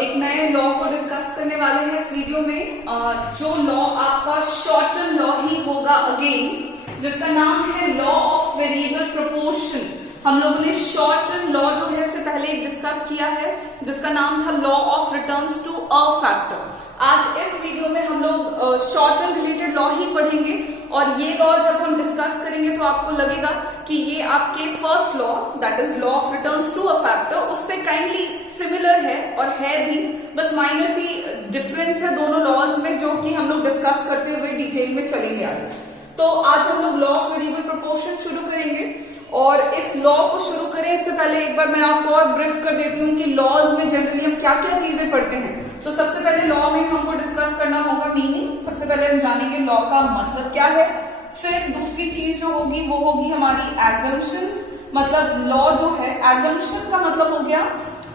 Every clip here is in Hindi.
एक नए लॉ को डिस्कस करने वाले हैं इस वीडियो में, जो लॉ आपका शॉर्ट टर्म लॉ ही होगा अगेन, जिसका नाम है लॉ ऑफ वेरिएबल प्रोपोर्शन। हम लोगों ने शॉर्ट टर्म लॉ जो है इससे पहले डिस्कस किया है, जिसका नाम था law of returns to a factor. आज इस वीडियो में हम लोग शॉर्ट टर्म रिलेटेड लॉ ही पढ़ेंगे, और ये लॉ जब हम डिस्कस करेंगे तो आपको लगेगा कि ये आपके first law, that is law of returns to a factor, उससे काइंडली सिमिलर है, और है भी, बस माइनर सी डिफरेंस है दोनों लॉज में, जो कि हम लोग डिस्कस करते हुए डिटेल में चलेंगे आगे। तो आज हम लोग लॉ ऑफ वेरिएबल प्रोपोर्शन शुरू करेंगे, और इस लॉ को शुरू करें इससे पहले एक बार मैं आपको और ब्रीफ कर देती हूँ कि लॉज में जनरली हम क्या क्या चीजें पढ़ते हैं। तो सबसे पहले लॉ में हमको डिस्कस करना होगा मीनिंग। सबसे पहले हम जानेंगे लॉ का मतलब क्या है। फिर दूसरी चीज जो होगी वो होगी हमारी एजम्पशंस, मतलब लॉ जो है, एजम्पशन का मतलब हो गया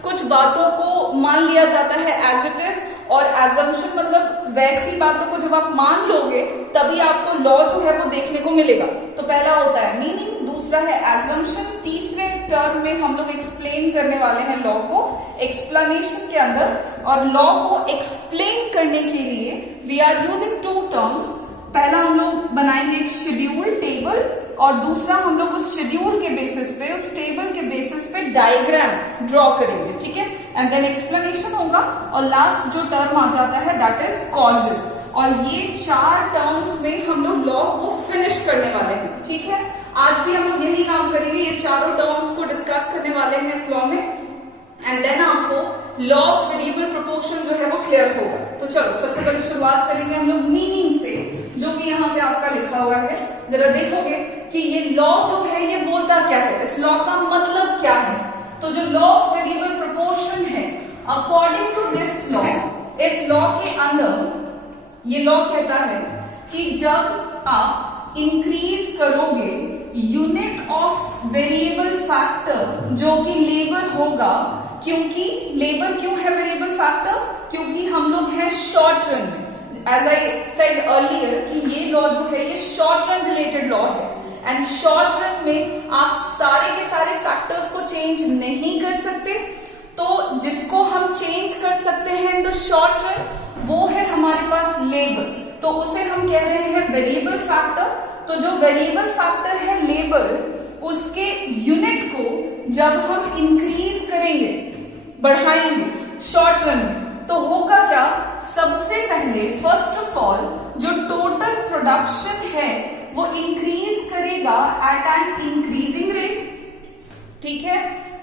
कुछ बातों को मान लिया जाता है एज इट इज, और एजम्पशन मतलब वैसी बातों को जब आप मान लोगे तभी आपको लॉ जो है वो देखने को मिलेगा। तो पहला होता है मीनिंग, दूसरा है एजम्पशन, तीसरे टर्म में हम लोग एक्सप्लेन करने वाले हैं लॉ को एक्सप्लेनेशन के अंदर। और लॉ को एक्सप्लेन करने के लिए we are using two terms. पहला हम लोग बनाएंगे एक शेड्यूल टेबल, और दूसरा हम लोग उस शेड्यूल के बेसिस पे, उस टेबल के बेसिस पे डायग्राम ड्रॉ करेंगे, ठीक है, एंड देन एक्सप्लेनेशन होगा, और लास्ट जो टर्म आ जाता है दैट इज कॉजेस। और ये चार टर्म्स में हम लोग लॉ को फिनिश करने वाले हैं, ठीक है। आज भी हम लोग यही काम करेंगे, ये चारों टर्म्स को डिस्कस करने वाले हैं इस लॉ में, एंड देन आपको लॉ ऑफ वेरिएबल प्रोपोर्शन जो है वो क्लियर होगा। तो चलो सबसे पहले शुरुआत करेंगे हम लोग मीनिंग से, जो कि यहाँ पे आपका लिखा हुआ है। जरा देखोगे कि ये लॉ जो है ये बोलता क्या है, इस लॉ का मतलब क्या है। तो जो लॉ ऑफ वेरिएबल प्रोपोर्शन है, अकॉर्डिंग टू दिस लॉ, इस लॉ के अंदर ये लॉ कहता है कि जब आप इंक्रीज करोगे यूनिट ऑफ वेरिएबल फैक्टर, जो कि लेबर होगा, क्योंकि लेबर क्यों है वेरिएबल फैक्टर, क्योंकि हम लोग हैं शॉर्ट रन में। एज आई सेड अर्लियर कि ये लॉ जो है ये शॉर्ट रन रिलेटेड लॉ है, एंड शॉर्ट रन में आप सारे के सारे फैक्टर्स को चेंज नहीं कर सकते। तो जिसको हम चेंज कर सकते हैं इन द शॉर्ट रन, वो है हमारे पास लेबर, तो उसे हम कह रहे हैं वेरिएबल फैक्टर। तो जो वेरिएबल फैक्टर है लेबर, उसके यूनिट को जब हम इंक्रीज करेंगे, बढ़ाएंगे शॉर्ट रन में, तो होगा क्या, सबसे पहले फर्स्ट ऑफ ऑल जो टोटल प्रोडक्शन है वो इंक्रीज करेगा एट एन इंक्रीजिंग रेट, ठीक है।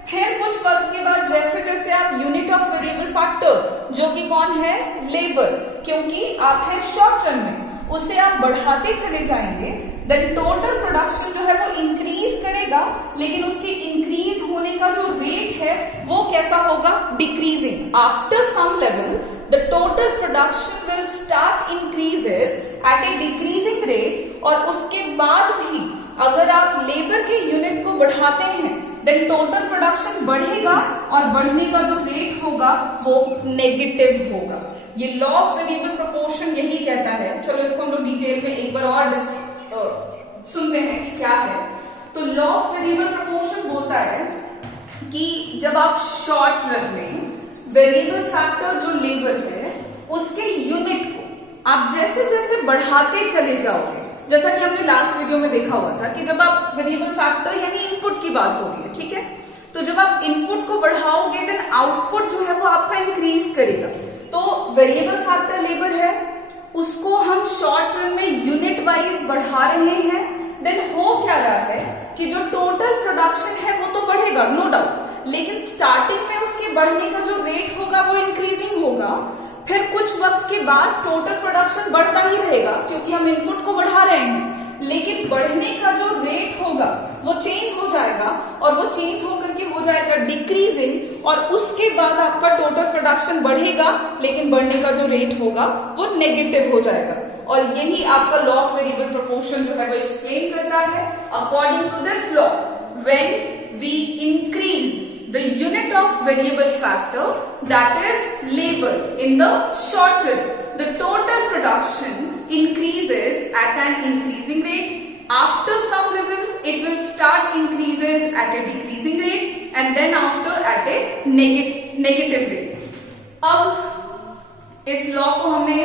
फिर कुछ वक्त के बाद जैसे जैसे आप यूनिट ऑफ वेरिएबल फैक्टर, जो कि कौन है, लेबर, क्योंकि आप है शॉर्ट रन में, उसे आप बढ़ाते चले जाएंगे, देन टोटल प्रोडक्शन जो है वो इंक्रीज करेगा, लेकिन उसके इंक्रीज होने का जो रेट है वो कैसा होगा, decreasing. After some level the total production will start increases at a decreasing rate, और उसके बाद भी अगर आप लेबर के यूनिट को बढ़ाते हैं देन टोटल प्रोडक्शन बढ़ेगा, और बढ़ने का जो रेट होगा वो नेगेटिव होगा। ये लॉ ऑफ वेरिएबल प्रोपोर्शन यही कहता है। चलो इसको हम लोग डिटेल में एक बार और सुनते हैं कि क्या है। तो लॉ ऑफ वेरिएबल प्रोपोर्शन बोलता है कि जब आप शॉर्ट रन में वेरिएबल फैक्टर जो लेबर है उसके यूनिट को आप जैसे जैसे बढ़ाते चले जाओगे, जैसा कि हमने लास्ट वीडियो में देखा हुआ था कि जब आप वेरिएबल फैक्टर यानी इनपुट की बात हो रही है, ठीक है, तो जब आप इनपुट को बढ़ाओगे देन आउटपुट जो है वो आपका इंक्रीज करेगा। तो वेरिएबल फैक्टर लेबर है, उसको हम शॉर्ट रन में यूनिट वाइज बढ़ा रहे हैं, देन हो क्या रहा है कि जो टोटल प्रोडक्शन है वो तो बढ़ेगा नो डाउट, लेकिन स्टार्टिंग में उसके बढ़ने का जो रेट होगा वो इंक्रीजिंग होगा। फिर कुछ वक्त के बाद टोटल प्रोडक्शन बढ़ता ही रहेगा क्योंकि हम इनपुट को बढ़ा रहे हैं, लेकिन बढ़ने का जो रेट होगा वो चेंज हो जाएगा, और वो चेंज होकर के हो जाएगा डिक्रीजिंग, और उसके बाद आपका टोटल प्रोडक्शन बढ़ेगा, लेकिन बढ़ने का जो रेट होगा वो नेगेटिव हो जाएगा। और यही आपका लॉ ऑफ वेरिएबल प्रोपोर्शन जो है वो एक्सप्लेन करता है। According to this law, when we increase the unit of variable factor, that is labor, in the short run, the total production increases at an increasing rate. After some level it will start increases at a decreasing rate, and then after at a negative rate. अब इस लॉ को हमने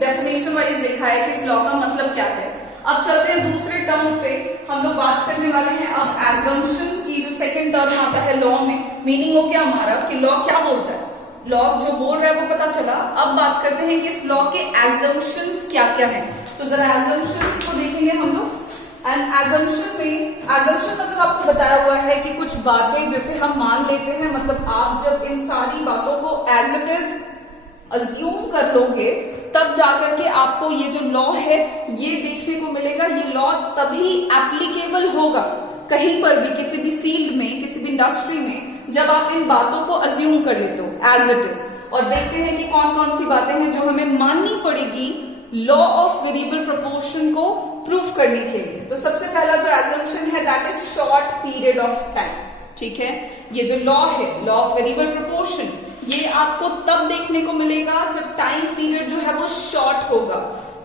डेफिनेशन वाइज देखा है कि इस लॉ का मतलब क्या है। अब चलते हैं दूसरे टर्म पे। हम लोग बात करने वाले हैं अब एजम्पशंस की। जो सेकंड टर्म आता है लॉ में, मीनिंग हो गया हमारा कि लॉ क्या बोलता है, लॉ जो बोल रहा है वो पता चला। अब बात करते हैं कि इस लॉ के एजम्पशंस क्या क्या है। तो जरा एजम्पशंस को देखेंगे हम लोग। एंड एजम्पशन में, एजम्पशन मतलब आपको बताया हुआ है कि कुछ बातें जिसे हम मान लेते हैं, मतलब आप जब इन सारी बातों को एज इट इज अज्यूम कर लोगे तब जाकर के आपको ये जो लॉ है ये देखने को मिलेगा। ये लॉ तभी एप्लीकेबल होगा कहीं पर भी, किसी भी फील्ड में, किसी भी इंडस्ट्री में, जब आप इन बातों को अज्यूम कर लेते हो एज इट इज। और देखते हैं कि कौन कौन सी बातें हैं जो हमें माननी पड़ेगी लॉ ऑफ वेरिएबल प्रोपोर्शन को प्रूव करने के लिए। तो सबसे पहला जो एजम्पशन है that is short period of time. ठीक है, ये जो लॉ है, लॉ ऑफ वेरिएबल प्रोपोर्शन, ये आपको तब देखने को मिलेगा जब टाइम पीरियड जो है वो शॉर्ट होगा।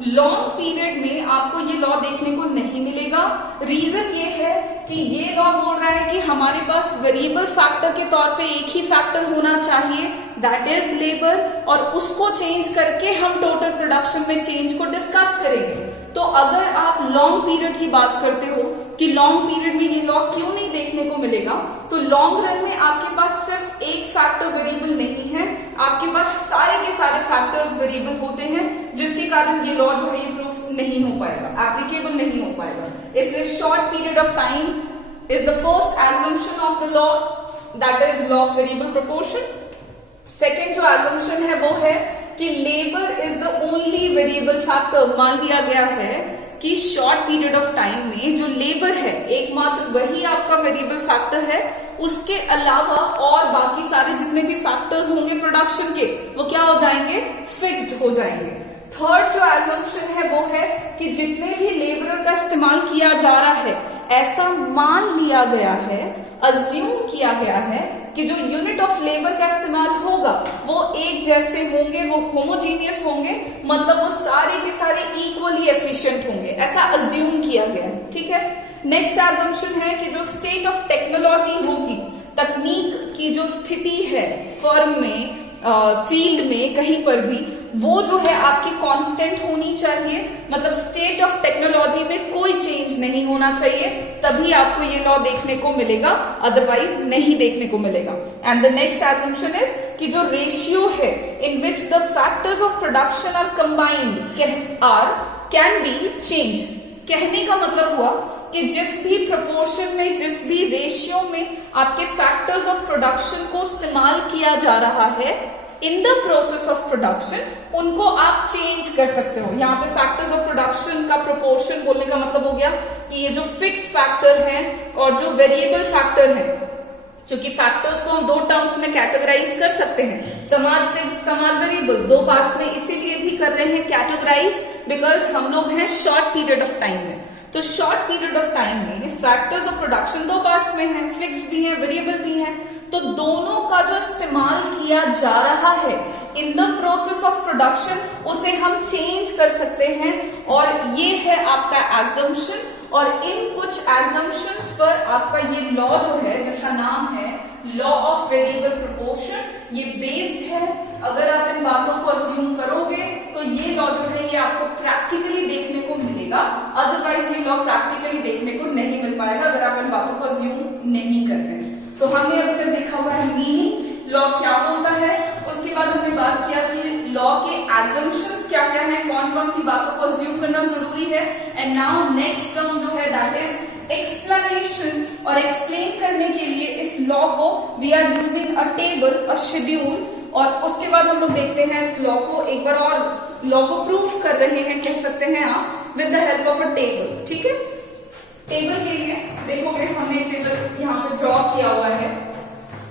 लॉन्ग पीरियड में आपको ये लॉ देखने को नहीं मिलेगा। रीजन ये है कि ये लॉ बोल रहा है कि हमारे पास वेरिएबल फैक्टर के तौर पे एक ही फैक्टर होना चाहिए, दैट इज लेबर, और उसको चेंज करके हम टोटल प्रोडक्शन में चेंज को डिस्कस करेंगे। तो अगर आप लॉन्ग पीरियड की बात करते हो कि लॉन्ग पीरियड में ये लॉ क्यों नहीं देखने को मिलेगा, तो लॉन्ग रन में आपके पास सिर्फ एक फैक्टर वेरिएबल नहीं है, आपके पास सारे के सारे फैक्टर्स वेरिएबल होते हैं, जिसके कारण ये लॉ जो है ये प्रूफ नहीं हो पाएगा, एप्लीकेबल नहीं हो पाएगा। इसलिए short period of time is the first assumption of the law, that is law of variable proportion. Second जो एजम्पशन है वो है कि labour is the only variable factor. मान दिया गया है कि शॉर्ट पीरियड ऑफ टाइम में जो लेबर है एकमात्र वही आपका वेरिएबल फैक्टर है, उसके अलावा और बाकी सारे जितने भी फैक्टर्स होंगे प्रोडक्शन के वो क्या हो जाएंगे, फिक्स्ड हो जाएंगे। थर्ड जो एजम्पशन है वो है कि जितने भी लेबरर का इस्तेमाल किया जा रहा है, ऐसा मान लिया गया है, अज्यूम किया गया है कि जो यूनिट ऑफ लेबर का इस्तेमाल होगा वो एक जैसे होंगे, वो होमोजीनियस होंगे, मतलब वो सारे के सारे इक्वली एफिशिएंट होंगे, ऐसा अज्यूम किया गया है। ठीक है, नेक्स्ट एजम्पशन है कि जो स्टेट ऑफ टेक्नोलॉजी होगी, तकनीक की जो स्थिति है फर्म में, फील्ड में, कहीं पर भी, वो जो है आपकी कांस्टेंट होनी चाहिए, मतलब स्टेट ऑफ टेक्नोलॉजी में कोई चेंज नहीं होना चाहिए, तभी आपको ये लॉ देखने को मिलेगा, अदरवाइज नहीं देखने को मिलेगा। And the next assumption is कि जो रेशियो है in which the factors of production are combined can be change. कहने का मतलब हुआ कि जिस भी प्रोपोर्शन में, जिस भी रेशियो में आपके फैक्टर्स ऑफ प्रोडक्शन को इस्तेमाल किया जा रहा है in the process of production, उनको आप चेंज कर सकते हो। यहाँ पे फैक्टर्स ऑफ प्रोडक्शन का प्रोपोर्शन बोलने का मतलब हो गया कि ये जो फिक्स्ड फैक्टर है और जो वेरिएबल फैक्टर है, चूंकि फैक्टर्स को हम दो टर्म्स में कैटेगराइज कर सकते हैं, समान फिक्स, समान वेरिएबल, दो पार्ट्स में इसीलिए भी कर रहे हैं कैटेगराइज बिकॉज हम लोग हैं शॉर्ट पीरियड ऑफ टाइम में। तो शॉर्ट पीरियड ऑफ टाइम में फैक्टर्स ऑफ प्रोडक्शन दो पार्ट्स में है, फिक्स भी है, वेरिएबल भी है, तो दोनों का जो इस्तेमाल किया जा रहा है in the process of production उसे हम चेंज कर सकते हैं, और ये है आपका एजम्पशन। और इन कुछ एजम्पशंस पर आपका ये लॉ जो है जिसका नाम है लॉ ऑफ वेरिएबल प्रोपोर्शन, ये बेस्ड है। अगर आप इन बातों को अज्यूम करोगे तो ये लॉ जो है ये आपको प्रैक्टिकली देखने को मिलेगा, अदरवाइज ये लॉ प्रैक्टिकली देखने को नहीं मिल पाएगा अगर आप इन बातों को अज्यूम नहीं करते। तो हमने अभी तक देखा हुआ है मीनिंग, लॉ क्या होता है, उसके बाद हमने बात किया कि लॉ के एजम्पशंस क्या क्या हैं, कौन कौन सी बातों को अज्यूम करना जरूरी है। एंड नाउ नेक्स्ट टर्म जो है दैट इज एक्सप्लेनेशन। और एक्सप्लेन करने के लिए इस लॉ को we are using a table, a schedule, और उसके बाद हम लोग देखते हैं इस लॉ को एक बार और लॉ को प्रूफ कर रहे हैं, कह सकते हैं आप, with the help of a table. ठीक है, टेबल के लिए देखोगे हमने एक टेबल यहाँ पे ड्रॉ किया हुआ है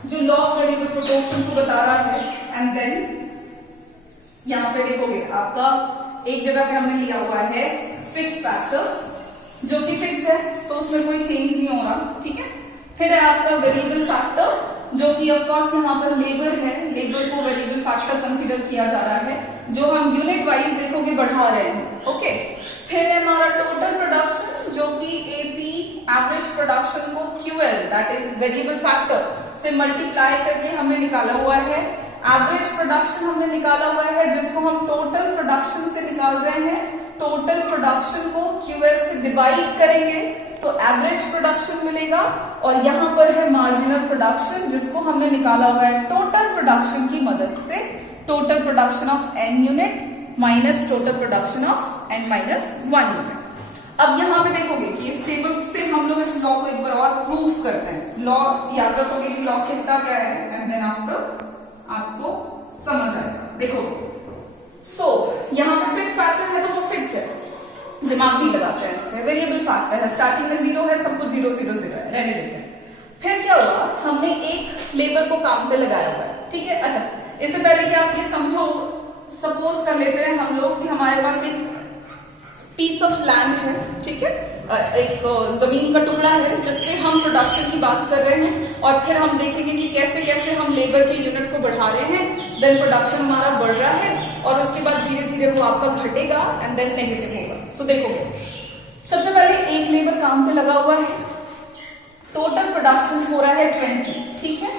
जो लॉ ऑफ वेरिएबल प्रोपोर्शन को बता रहा है। एंड देन यहाँ पे देखोगे आपका एक जगह पे हमने लिया हुआ है फिक्स फैक्टर जो कि फिक्स है, तो उसमें कोई चेंज नहीं हो रहा। ठीक है, फिर है आपका वेरिएबल फैक्टर जो कि ऑफ कोर्स यहाँ पर लेबर है, लेबर को वेरिएबल फैक्टर कंसीडर किया जा रहा है, जो हम यूनिट वाइज देखोगे बढ़ा रहे हैं। ओके, फिर है हमारा टोटल प्रोडक्शन जो कि एपी एवरेज प्रोडक्शन को QL that is variable factor से मल्टीप्लाई करके हमने निकाला हुआ है। एवरेज प्रोडक्शन हमने निकाला हुआ है, जिसको हम टोटल प्रोडक्शन से निकाल रहे हैं। टोटल प्रोडक्शन को QL से डिवाइड करेंगे तो एवरेज प्रोडक्शन मिलेगा, और यहाँ पर है मार्जिनल प्रोडक्शन, जिसको हमने निकाला हुआ है टोटल प्रोडक्शन की मदद से। Total production of n unit minus total production of n minus 1 unit. अब यहाँ पे देखोगे कि इस टेबल से हम लोग इस लॉ को एक बार और प्रूफ करते हैं। लॉ याद रखोगे कि लॉ कहता क्या है, एंड देन आफ्टर आपको समझ आएगा। देखो यहाँ पे फिक्स फैक्टर है तो वो फिक्स है, दिमाग नहीं लगाते हैं इसमें। वेरिएबल फैक्टर है, स्टार्टिंग में 0 है, सब कुछ 0 0 0 है, रहने देते हैं। फिर क्या हुआ, हमने एक लेबर को काम पे लगाया हुआ है, ठीक है। अच्छा, इससे पहले कि आप ये समझो, सपोज कर लेते हैं हम लोग कि हमारे पास एक पीस ऑफ लैंड है, ठीक है, एक जमीन का टुकड़ा है जिसपे हम प्रोडक्शन की बात कर रहे हैं, और फिर हम देखेंगे कि कैसे कैसे हम लेबर के यूनिट को बढ़ा रहे हैं, देन प्रोडक्शन हमारा बढ़ रहा है, और उसके बाद धीरे धीरे वो आपका घटेगा एंड देन नेगेटिव होगा। सो देखोगे, सबसे पहले एक लेबर काम पे लगा हुआ है, टोटल प्रोडक्शन हो रहा है 20, ठीक है।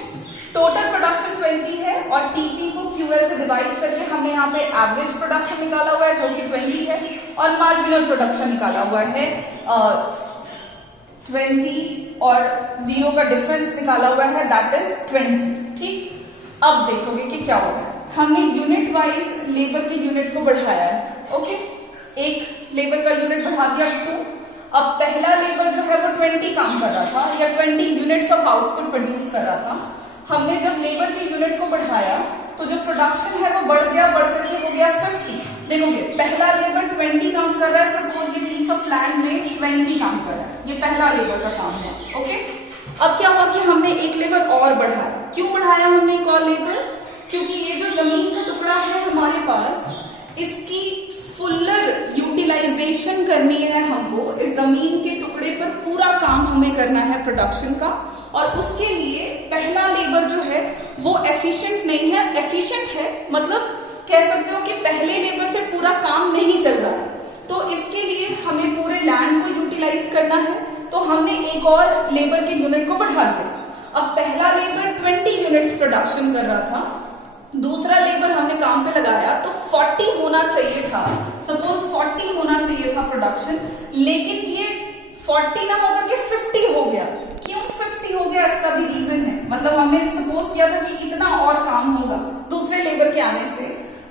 टोटल प्रोडक्शन 20 है, और टीपी को QL से डिवाइड करके हमने यहाँ पे एवरेज प्रोडक्शन निकाला हुआ है जो कि 20 है, और मार्जिनल प्रोडक्शन निकाला हुआ है 20, और 0 का डिफरेंस निकाला हुआ है, दैट इज 20, ठीक। अब देखोगे कि क्या हो रहा है, हमने यूनिट वाइज लेबर के यूनिट को बढ़ाया है, ओके। एक लेबर का यूनिट बढ़ा दिया 2। अब पहला लेबर जो है वो 20 काम कर रहा था, या 20 यूनिट्स ऑफ आउटपुट प्रोड्यूस कर रहा था। हमने जब लेबर के यूनिट को बढ़ाया तो जो प्रोडक्शन है वो बढ़ गया, बढ़ करके हो गया 50। देखोगे, पहला लेबर 20 काम कर रहा है, सपोज ये पीस ऑफ लैंड में 20 काम कर रहा है, ये पहला लेबर का काम है, ओके। अब क्या हुआ कि हमने एक लेबर और बढ़ाया। क्यों बढ़ाया हमने एक और लेबर? क्योंकि ये जो जमीन का टुकड़ा है हमारे पास, इसकी फुलर यूटिलाइजेशन करनी है हमको। इस जमीन के टुकड़े पर पूरा काम हमें करना है प्रोडक्शन का, और उसके लिए पहला लेबर जो है वो एफिशिएंट नहीं है। एफिशिएंट है मतलब कह सकते हो कि पहले लेबर से पूरा काम नहीं चल रहा है, तो इसके लिए हमें पूरे लैंड को यूटिलाइज करना है, तो हमने एक और लेबर के यूनिट को बढ़ा दिया। अब पहला लेबर 20 यूनिट्स प्रोडक्शन कर रहा था, दूसरा लेबर हमने काम पे लगाया तो 40 होना चाहिए था, सपोज 40 होना चाहिए था प्रोडक्शन, लेकिन ये 40 ना होगा कि 50 हो गया। क्यों 50 हो गया, इसका भी रीजन है। मतलब हमने सपोज किया था कि इतना और काम होगा दूसरे लेबर के आने से,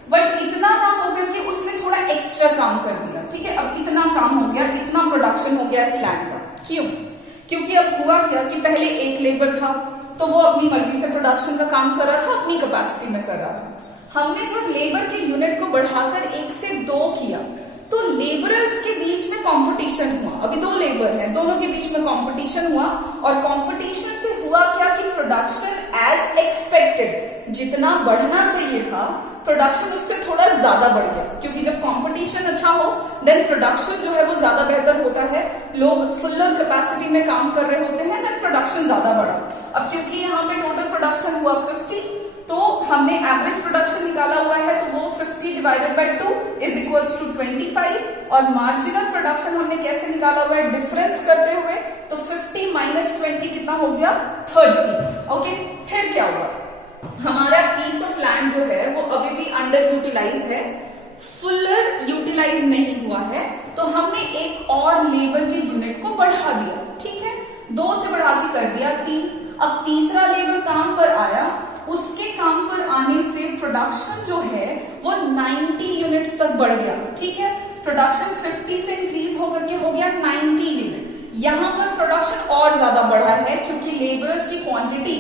बट इतना ना हो गया कि उसने थोड़ा एक्स्ट्रा काम कर दिया, ठीक है। अब इतना काम हो गया, इतना प्रोडक्शन हो गया इस लैंड का। क्यों? क्योंकि अब हुआ क्या कि पहले एक लेबर था तो वो अपनी मर्जी से प्रोडक्शन का काम कर रहा था, अपनी कैपेसिटी में कर रहा था। हमने जब लेबर के यूनिट को बढ़ाकर 1 से 2 किया तो लेबरर्स के बीच में कंपटीशन हुआ। अभी 2 लेबर हैं, दोनों के बीच में कंपटीशन हुआ, और कंपटीशन से हुआ क्या कि प्रोडक्शन एज एक्सपेक्टेड जितना बढ़ना चाहिए था, प्रोडक्शन उससे थोड़ा ज्यादा बढ़ गया। क्योंकि जब कंपटीशन अच्छा हो देन प्रोडक्शन जो है वो ज्यादा बेहतर होता है, लोग फुलर कैपेसिटी में काम कर रहे होते हैं, देन प्रोडक्शन ज्यादा बढ़ा। अब क्योंकि यहाँ पे टोटल प्रोडक्शन हुआ 50, तो हमने एवरेज प्रोडक्शन निकाला हुआ है, तो वो 50 divided by 2 is equals to 25, और मार्जिनल प्रोडक्शन हमने कैसे निकाला हुआ है, डिफरेंस करते हुए, तो 50 माइनस 20 कितना हो गया, 30, ओके। फिर क्या हुआ, हमारा पीस ऑफ लैंड जो है वो अभी भी अंडर यूटिलाइज है, फुलर यूटिलाइज नहीं हुआ है, तो हमने एक और लेबर के यूनिट को बढ़ा दिया, ठीक है। 2 से बढ़ा के कर दिया 3। अब तीसरा लेबर काम पर आया, उसके काम पर आने से प्रोडक्शन जो है वो 90 यूनिट्स तक बढ़ गया, ठीक है। प्रोडक्शन 50 से इंक्रीज होकर के हो गया 90 यूनिट। यहाँ पर प्रोडक्शन और ज्यादा बढ़ा है क्योंकि लेबर्स की क्वांटिटी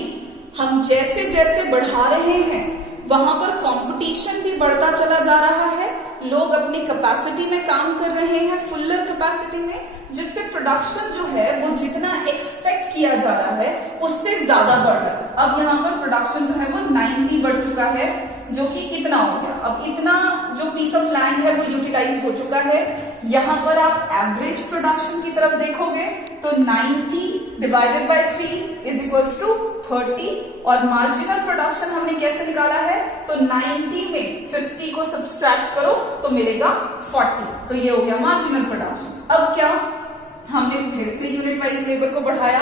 हम जैसे जैसे बढ़ा रहे हैं वहां पर कंपटीशन भी बढ़ता चला जा रहा है, लोग अपनी कैपेसिटी में काम कर रहे हैं, फुलर कैपेसिटी में, जिससे प्रोडक्शन जो है वो जितना एक्सपेक्ट किया जा रहा है उससे ज्यादा बढ़ रहा है। अब यहाँ पर प्रोडक्शन जो है वो 90 बढ़ चुका है, जो कि इतना हो गया। अब इतना जो पीस ऑफ लैंड है वो यूटिलाइज हो चुका है। यहाँ पर आप एवरेज प्रोडक्शन की तरफ देखोगे तो 90 divided by 3 is equals to 30, और मार्जिनल प्रोडक्शन हमने कैसे निकाला है, तो 90 में 50 को सब्सट्रैक्ट करो तो मिलेगा 40, तो ये हो गया मार्जिनल प्रोडक्शन। अब क्या, हमने फिर से यूनिट वाइज लेबर को बढ़ाया,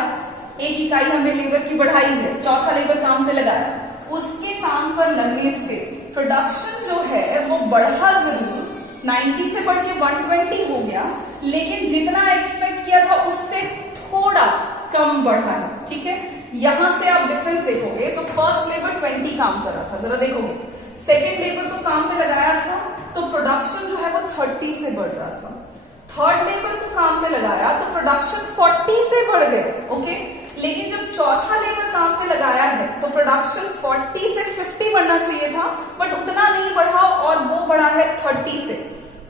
1 इकाई हमने लेबर की बढ़ाई है, चौथा लेबर काम पे लगाया, उसके काम पर लगने से प्रोडक्शन जो है वो बढ़ा जरूर, 90 से बढ़ के 120 हो गया, लेकिन जितना एक्सपेक्ट किया था उससे थोड़ा कम बढ़ा है। ठीक है, यहां से आप डिफरेंस देखोगे तो फर्स्ट लेबर 20 काम कर रहा था, जरा देखोगे सेकेंड लेबर को काम पे लगाया था तो प्रोडक्शन जो है वो 30 से बढ़ रहा था, थर्ड लेबर को काम पे लगाया तो प्रोडक्शन 40 से बढ़ गए। ओके, लेकिन जब चौथा लेबर काम पे लगाया है तो प्रोडक्शन 40 से 50 बढ़ना चाहिए था, बट उतना नहीं बढ़ा और वो बढ़ा है 30 से।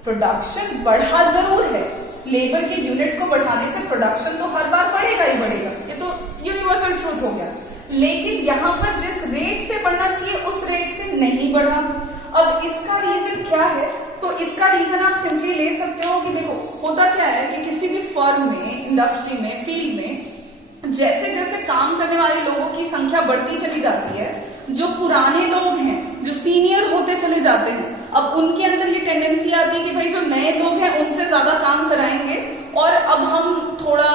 प्रोडक्शन बढ़ा जरूर है, लेबर के यूनिट को बढ़ाने से प्रोडक्शन तो हर बार बढ़ेगा ही बढ़ेगा, ये तो यूनिवर्सल ट्रूथ हो गया, लेकिन यहाँ पर जिस रेट से बढ़ना चाहिए उस रेट से नहीं बढ़ा। अब इसका रीजन क्या है? तो इसका रीजन आप सिंपली ले सकते हो कि देखो होता क्या है कि किसी भी फर्म में, इंडस्ट्री में, फील्ड में जैसे जैसे काम करने वाले लोगों की संख्या बढ़ती चली जाती है, जो पुराने लोग हैं, जो सीनियर होते चले जाते हैं, अब उनके अंदर ये टेंडेंसी आती है कि भाई जो नए लोग हैं उनसे ज्यादा काम कराएंगे और अब हम थोड़ा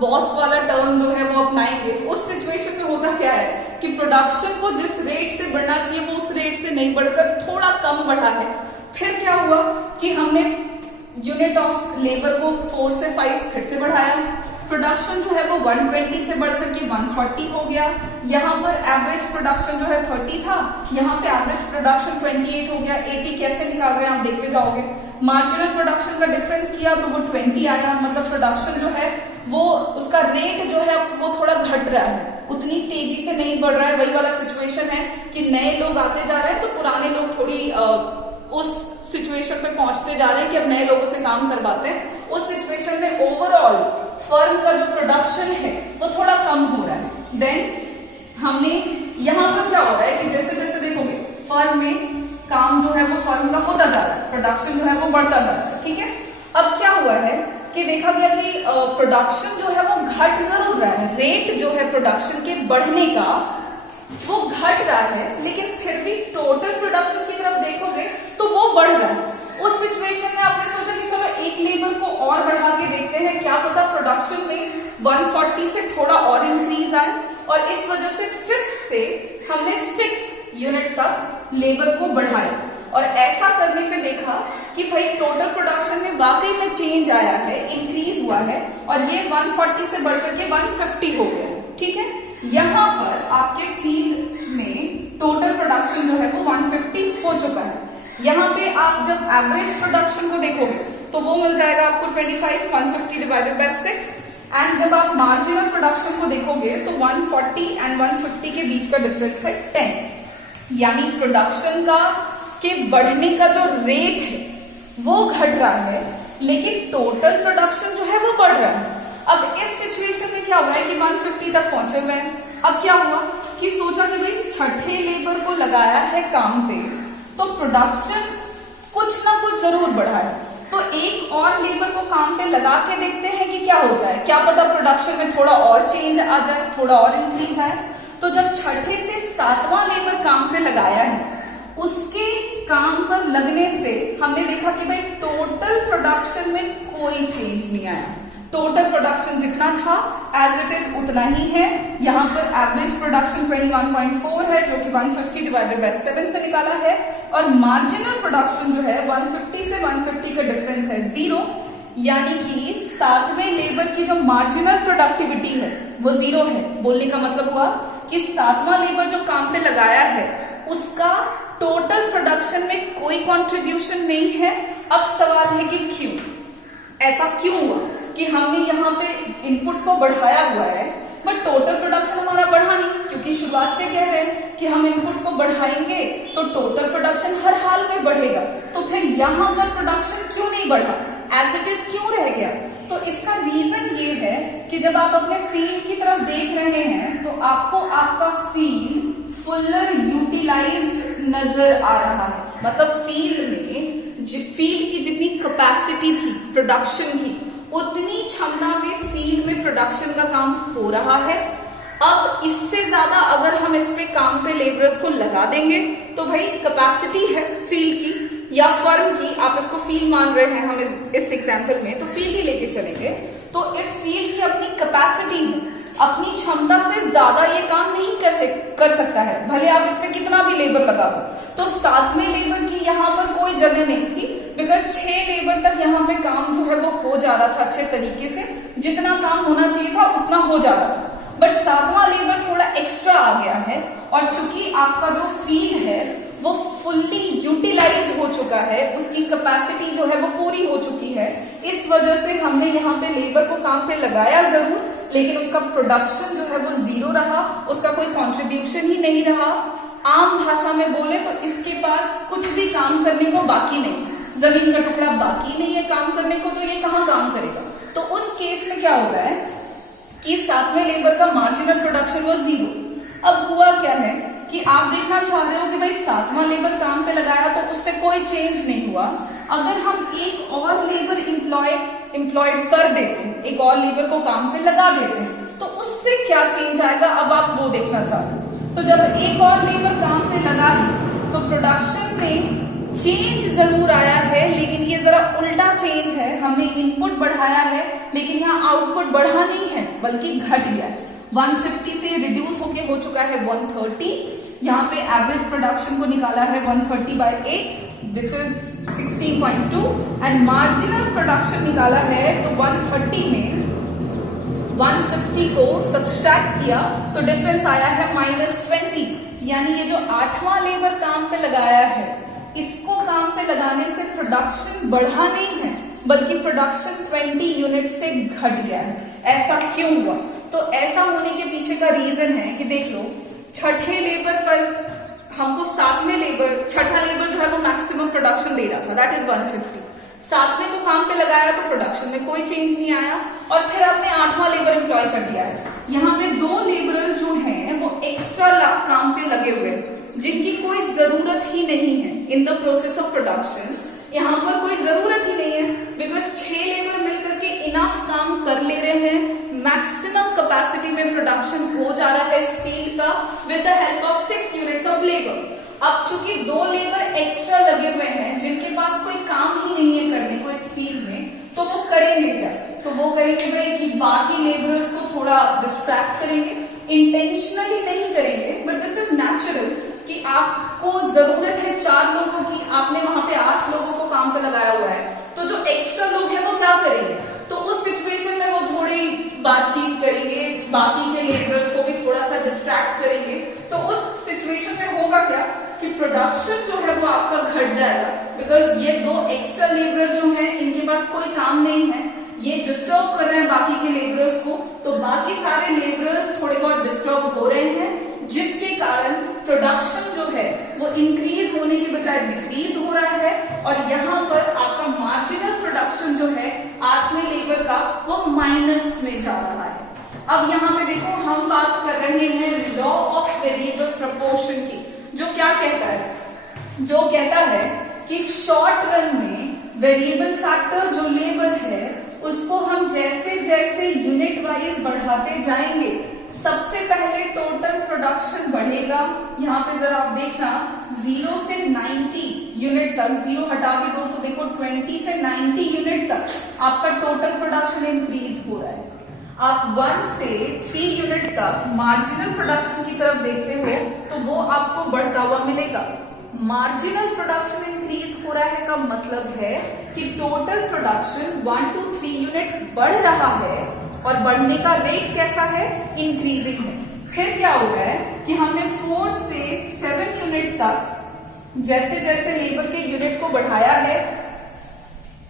बॉस वाला टर्म जो है वो अपनाएंगे। उस सिचुएशन में होता क्या है कि प्रोडक्शन को जिस रेट से बढ़ना चाहिए वो उस रेट से नहीं बढ़कर थोड़ा कम बढ़ा है। फिर क्या हुआ कि हमने यूनिट ऑफ लेबर को 4 से 5 फिर से बढ़ाया, प्रोडक्शन जो है वो 120 से बढ़कर के 140 हो गया। यहाँ पर एवरेज प्रोडक्शन जो है 30 था, यहाँ पे एवरेज प्रोडक्शन 28 हो गया। एपी कैसे निकाल रहे हैं आप देखते जाओगे। मार्जिनल प्रोडक्शन का डिफरेंस किया तो वो 20 आया, मतलब प्रोडक्शन जो है वो उसका रेट जो है वो थोड़ा घट रहा है, उतनी तेजी से नहीं बढ़ रहा है। वही वाला सिचुएशन है कि नए लोग आते जा रहे हैं तो पुराने लोग थोड़ी उस सिचुएशन पे पहुंचते जा रहे हैं कि अब नए लोगों से काम करवाते हैं। उस सिचुएशन में ओवरऑल फर्म का जो प्रोडक्शन है वो थोड़ा कम हो रहा है। देन हमने यहाँ पर क्या हो रहा है कि जैसे जैसे देखोगे फर्म में काम जो है वो फर्म का होता जा रहा है, प्रोडक्शन जो है वो बढ़ता जा रहा है। ठीक है, अब क्या हुआ है कि देखा गया कि प्रोडक्शन जो है वो घट जरूर रहा है, रेट जो है प्रोडक्शन के बढ़ने का वो घट रहा है, लेकिन फिर भी टोटल प्रोडक्शन की तरफ देखोगे तो वो बढ़ रहा है। उस सिचुएशन में आपने सोचा कि चलो एक लेबर को और बढ़ा के देखते हैं, क्या पता प्रोडक्शन में 140 से थोड़ा और इंक्रीज आए, और इस वजह से 5th से हमने 6th यूनिट तक लेबर को बढ़ाया। और ऐसा करने पे देखा कि भाई टोटल प्रोडक्शन में वाकई में चेंज आया है, इंक्रीज हुआ है, और ये 140 से बढ़कर के 150 हो गया। ठीक है, यहाँ पर आपके फील्ड में टोटल प्रोडक्शन जो है वो 150 हो चुका है। यहाँ पे आप जब एवरेज प्रोडक्शन को देखोगे तो वो मिल जाएगा आपको 25, 150 डिवाइडेड बाय 6, एंड जब आप मार्जिनल प्रोडक्शन को देखोगे तो 140 एंड 150 के बीच का डिफरेंस है 10, यानी प्रोडक्शन का के बढ़ने का जो रेट है वो घट रहा है, लेकिन टोटल प्रोडक्शन जो है वो बढ़ रहा है। अब इस सिचुएशन में क्या हुआ है कि 150 तक पहुंचे हुए हैं। अब क्या हुआ कि सोचा कि भाई छठे लेबर को लगाया है काम पे तो प्रोडक्शन कुछ ना कुछ जरूर बढ़ा है, तो एक और लेबर को काम पे लगा के देखते हैं कि क्या होता है, क्या पता प्रोडक्शन में थोड़ा और चेंज आ जाए, थोड़ा और इंक्रीज आए। तो जब छठे से 7वां लेबर काम पे लगाया है, उसके काम पर लगने से हमने देखा कि भाई टोटल प्रोडक्शन में कोई चेंज नहीं आया, टोटल प्रोडक्शन जितना था एज इट इज उतना ही है। यहाँ पर एवरेज प्रोडक्शन 21.4 है जो कि 150 डिवाइडेड बाय 7 से निकाला है, और मार्जिनल प्रोडक्शन जो है 150 से 150 का डिफरेंस है 0, यानी कि 7वें लेबर की जो मार्जिनल प्रोडक्टिविटी है वो 0 है। बोलने का मतलब हुआ कि 7वां लेबर जो काम पे लगाया है उसका टोटल प्रोडक्शन में कोई कंट्रीब्यूशन नहीं है। अब सवाल है कि क्यों, ऐसा क्यों हुआ कि हमने यहाँ पे इनपुट को बढ़ाया हुआ है बट टोटल प्रोडक्शन हमारा बढ़ा नहीं, क्योंकि शुरुआत से कह रहे हैं कि हम इनपुट को बढ़ाएंगे तो टोटल प्रोडक्शन हर हाल में बढ़ेगा, तो फिर यहाँ पर प्रोडक्शन क्यों नहीं बढ़ा, एज इट इज क्यों रह गया? तो इसका रीजन ये है कि जब आप अपने फील्ड की तरफ देख रहे हैं तो आपको आपका फील्ड फुलर यूटिलाइज्ड नजर आ रहा है, मतलब फील्ड की जितनी कैपेसिटी थी प्रोडक्शन की उतनी क्षमता में फील्ड में प्रोडक्शन का काम हो रहा है। अब इससे ज्यादा अगर हम इस पे काम पे लेबरर्स को लगा देंगे तो भाई कैपेसिटी है फील्ड की या फर्म की, आप इसको फील्ड मान रहे हैं, हम इस एग्जांपल में तो फील्ड ही लेके चलेंगे, तो इस फील्ड की अपनी कैपेसिटी है। अपनी क्षमता से ज्यादा ये काम नहीं कर सकता है, भले आप इसमें कितना भी लेबर लगा दो। तो 7वें लेबर की यहाँ पर कोई जगह नहीं थी, बिकॉज 6 लेबर तक यहाँ पे काम जो है वो हो जा रहा था अच्छे तरीके से, जितना काम होना चाहिए था उतना हो जा रहा था। बट 7वां लेबर थोड़ा एक्स्ट्रा आ गया है, और चूंकि आपका जो फील्ड है वो फुल्ली यूटिलाइज हो चुका है, उसकी कैपेसिटी जो है वो पूरी हो चुकी है, इस वजह से हमने यहाँ पे लेबर को काम पे लगाया जरूर, लेकिन उसका प्रोडक्शन जो है वो जीरो रहा, उसका कोई कंट्रीब्यूशन ही नहीं रहा। आम भाषा में बोले तो इसके पास कुछ भी काम करने को बाकी नहीं, जमीन का टुकड़ा बाकी नहीं है काम करने को, तो ये कहाँ काम करेगा। तो उस केस में क्या हो रहा है कि 7वें लेबर का मार्जिनल प्रोडक्शन वो जीरो। अब हुआ क्या है कि आप देखना चाह रहे हो कि भाई 7वां लेबर काम पे लगाया तो उससे कोई चेंज नहीं हुआ, अगर हम एक और लेबर एम्प्लॉयड कर देते हैं, एक और लेबर को काम पे लगा देते हैं, तो उससे क्या चेंज आएगा, अब आप वो देखना चाह रहे हो। तो जब एक और लेबर काम पे लगा है तो प्रोडक्शन में चेंज जरूर आया है, लेकिन ये जरा उल्टा चेंज है, हमने इनपुट बढ़ाया है लेकिन यहाँ आउटपुट बढ़ा नहीं है बल्कि घट गया है। 150 से रिड्यूस होके हो चुका है 130, यहाँ पे एवरेज प्रोडक्शन को निकाला है 130/8 which is 16.2, and marginal production निकाला है तो 130 में 150 को सब्सट्रैक्ट किया तो डिफरेंस आया है -20, यानी ये जो 8वां लेबर काम पे लगाया है इसको काम पे लगाने से प्रोडक्शन बढ़ा नहीं है बल्कि प्रोडक्शन 20 यूनिट से घट गया है। ऐसा क्यों हुआ? तो ऐसा होने के पीछे का रीजन है कि देख लो, छठे लेबर पर हमको 7वें लेबर, छठा लेबर जो है वो मैक्सिमम प्रोडक्शन दे रहा था, दैट इज 150। 7वें को काम पे लगाया तो प्रोडक्शन में कोई चेंज नहीं आया, और फिर आपने 8वां लेबर एम्प्लॉय कर दिया है। यहाँ पे 2 लेबरर्स जो हैं वो एक्स्ट्रा काम पे लगे हुए हैं जिनकी कोई जरूरत ही नहीं है in the process of production. यहाँ पर कोई जरूरत ही नहीं है बिकॉज 6 लेबर मिलकर के इनफ काम कर ले रहे हैं, मैक्सिमम कैपेसिटी में प्रोडक्शन हो जा रहा है स्पीड का with the help of 6 units of labour. अब चूंकि 2 लेबर एक्स्ट्रा लगे हुए हैं जिनके पास कोई काम ही नहीं है करने को इस फील्ड में, तो वो करेंगे क्या? तो वो करेंगे भाई कि बाकी लेबरर्स को थोड़ा डिस्ट्रैक्ट करेंगे, इंटेंशनली नहीं करेंगे बट दिस इज नेचुरल कि आपको जरूरत है 4 लोगों की, आपने वहां पे 8 लोगों को काम पे लगाया हुआ है, तो जो एक्स्ट्रा लोग हैं वो क्या करेंगे? तो उस सिचुएशन में वो थोड़ी बातचीत करेंगे, बाकी के लेबरर्स को भी थोड़ा सा डिस्ट्रैक्ट करेंगे, तो उस सिचुएशन में होगा क्या कि प्रोडक्शन जो है वो आपका घट जाएगा बिकॉज ये 2 एक्स्ट्रा लेबरर्स जो हैं इनके पास कोई काम नहीं है, ये डिस्टर्ब कर रहे हैं बाकी के लेबरर्स को, तो बाकी सारे लेबरर्स थोड़े बहुत डिस्टर्ब हो रहे हैं, जिसके कारण प्रोडक्शन जो है वो इंक्रीज होने के बजाय डिक्रीज हो रहा है, और यहाँ पर आपका मार्जिनल प्रोडक्शन जो है 8वें लेबर का वो माइनस में जा रहा है। अब यहाँ पे देखो, हम बात कर रहे हैं लॉ ऑफ वेरिएबल प्रोपोर्शन की, जो क्या कहता है? जो कहता है कि शॉर्ट रन में वेरिएबल फैक्टर जो लेबर है उसको हम जैसे जैसे यूनिट वाइज बढ़ाते जाएंगे, सबसे पहले टोटल प्रोडक्शन बढ़ेगा। यहाँ पे जरा आप देखना, 0 से 90 यूनिट तक, 0 हटा भी दो तो देखो 20 से 90 यूनिट तक आपका टोटल प्रोडक्शन इंक्रीज हो रहा है। आप 1 से 3 यूनिट तक मार्जिनल प्रोडक्शन की तरफ देखते हो तो वो आपको बढ़ता हुआ मिलेगा। मार्जिनल प्रोडक्शन इंक्रीज हो रहा है का मतलब है कि टोटल प्रोडक्शन 1 to 3 यूनिट बढ़ रहा है, और बढ़ने का रेट कैसा है? इंक्रीजिंग है। फिर क्या हो रहा है कि हमने 4 से 7 यूनिट तक जैसे जैसे लेबर के यूनिट को बढ़ाया है,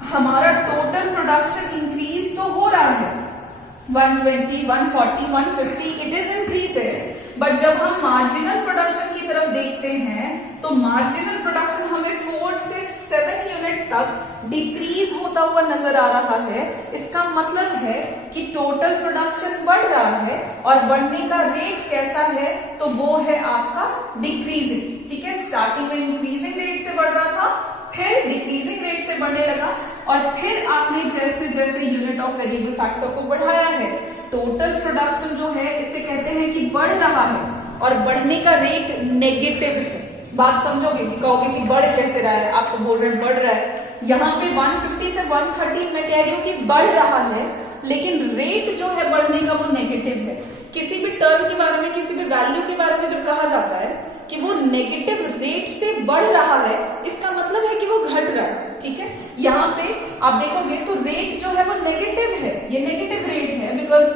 हमारा टोटल प्रोडक्शन इंक्रीज तो हो रहा है, 120, 140, 150 इट इज इंक्रीजेस, बट जब हम मार्जिनल प्रोडक्शन की तरफ देखते हैं तो मार्जिनल प्रोडक्शन हमें 4 से 7 यूनिट तक डिक्रीज होता हुआ नजर आ रहा है। इसका मतलब है कि टोटल प्रोडक्शन बढ़ रहा है और बढ़ने का रेट कैसा है? तो वो है आपका डिक्रीजिंग। ठीक है, स्टार्टिंग में इंक्रीजिंग रेट से बढ़ रहा था, फिर डिक्रीजिंग रेट से बढ़ने लगा, और फिर आपने जैसे जैसे यूनिट ऑफ वेरिएबल फैक्टर को बढ़ाया है, टोटल प्रोडक्शन जो है इसे कहते हैं कि बढ़ रहा है, और बढ़ने का रेट नेगेटिव है। बात समझोगे कि कहोगे कि बढ़ कैसे रहा है, आप तो बोल रहे हैं बढ़ रहा है। यहाँ पे 150 से 130 मैं कह रही हूँ कि बढ़ रहा है, लेकिन रेट जो है बढ़ने का वो नेगेटिव है। किसी भी टर्म के बारे में, किसी भी वैल्यू के बारे में जब कहा जाता है कि वो नेगेटिव रेट से बढ़ रहा है, इसका मतलब है कि वो घट रहा है। ठीक है, यहाँ पे आप देखोगे तो रेट जो है वो नेगेटिव है, ये नेगेटिव रेट है बिकॉज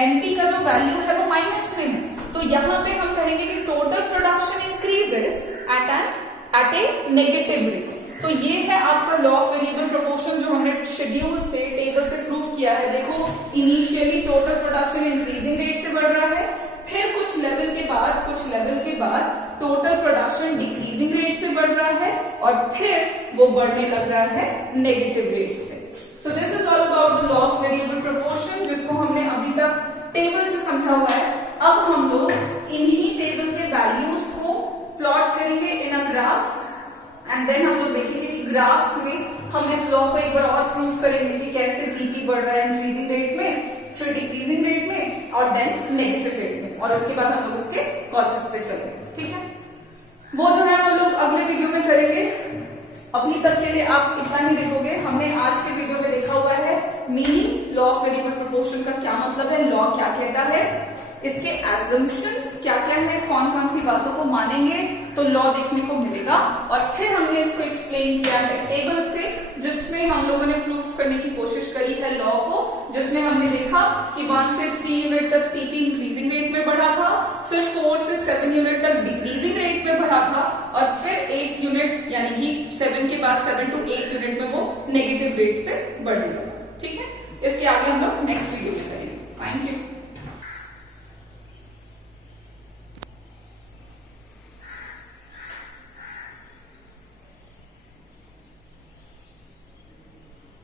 एनपी का जो वैल्यू है वो माइनस में है। तो यहाँ पे हम कहेंगे कि total production increases at A negative rate. तो ये है आपका लॉ ऑफ वेरिएबल प्रोपोर्शन जो हमने शेड्यूल से, टेबल से प्रूव किया है। देखो, initially total production increasing rate से बढ़ रहा है, फिर कुछ लेवल के बाद टोटल प्रोडक्शन डिक्रीजिंग रेट से बढ़ रहा है, और फिर वो बढ़ने लग रहा है नेगेटिव रेट से। So this is all about the law of variable proportion, जिसको हमने अभी तक टेबल से समझा हुआ है। अब हम लोग इन्हीं टेबल के वैल्यूज को प्लॉट करेंगे इन अ ग्राफ, एंड देन हम लोग देखेंगे कि ग्राफ में हम इस लॉ को एक बार और प्रूव करेंगे कि कैसे जीपी बढ़ रहा है इंक्रीजिंग रेट में, फिर डिक्रीजिंग रेट में, और देन नेगेटिव रेट में, और उसके बाद हम लोग उसके कॉजेस पे चलेंगे। ठीक है, वो जो है वो लोग अगले वीडियो में करेंगे। अभी तक के लिए आप इतना ही देखोगे। हमने आज के वीडियो में देखा हुआ है meaning law of variable proportion का क्या मतलब है, लॉ क्या कहता है, इसके एजम्पशंस क्या क्या है, कौन कौन सी बातों को मानेंगे तो लॉ देखने को मिलेगा, और फिर हमने इसको एक्सप्लेन किया है टेबल से, जिसमें हम लोगों ने प्रूफ करने की कोशिश करी है लॉ को, जिसमें हमने देखा कि 1 से 3 यूनिट तक टीपी इंक्रीजिंग रेट में बढ़ा था, फिर 4 से 7 यूनिट तक डिक्रीजिंग रेट में बढ़ा था, और फिर 8 यूनिट यानी कि 7 के बाद 7 to 8 यूनिट में वो नेगेटिव रेट से बढ़ने लगा। ठीक है, इसके आगे हम लोग नेक्स्ट वीडियो में करेंगे। Thank you.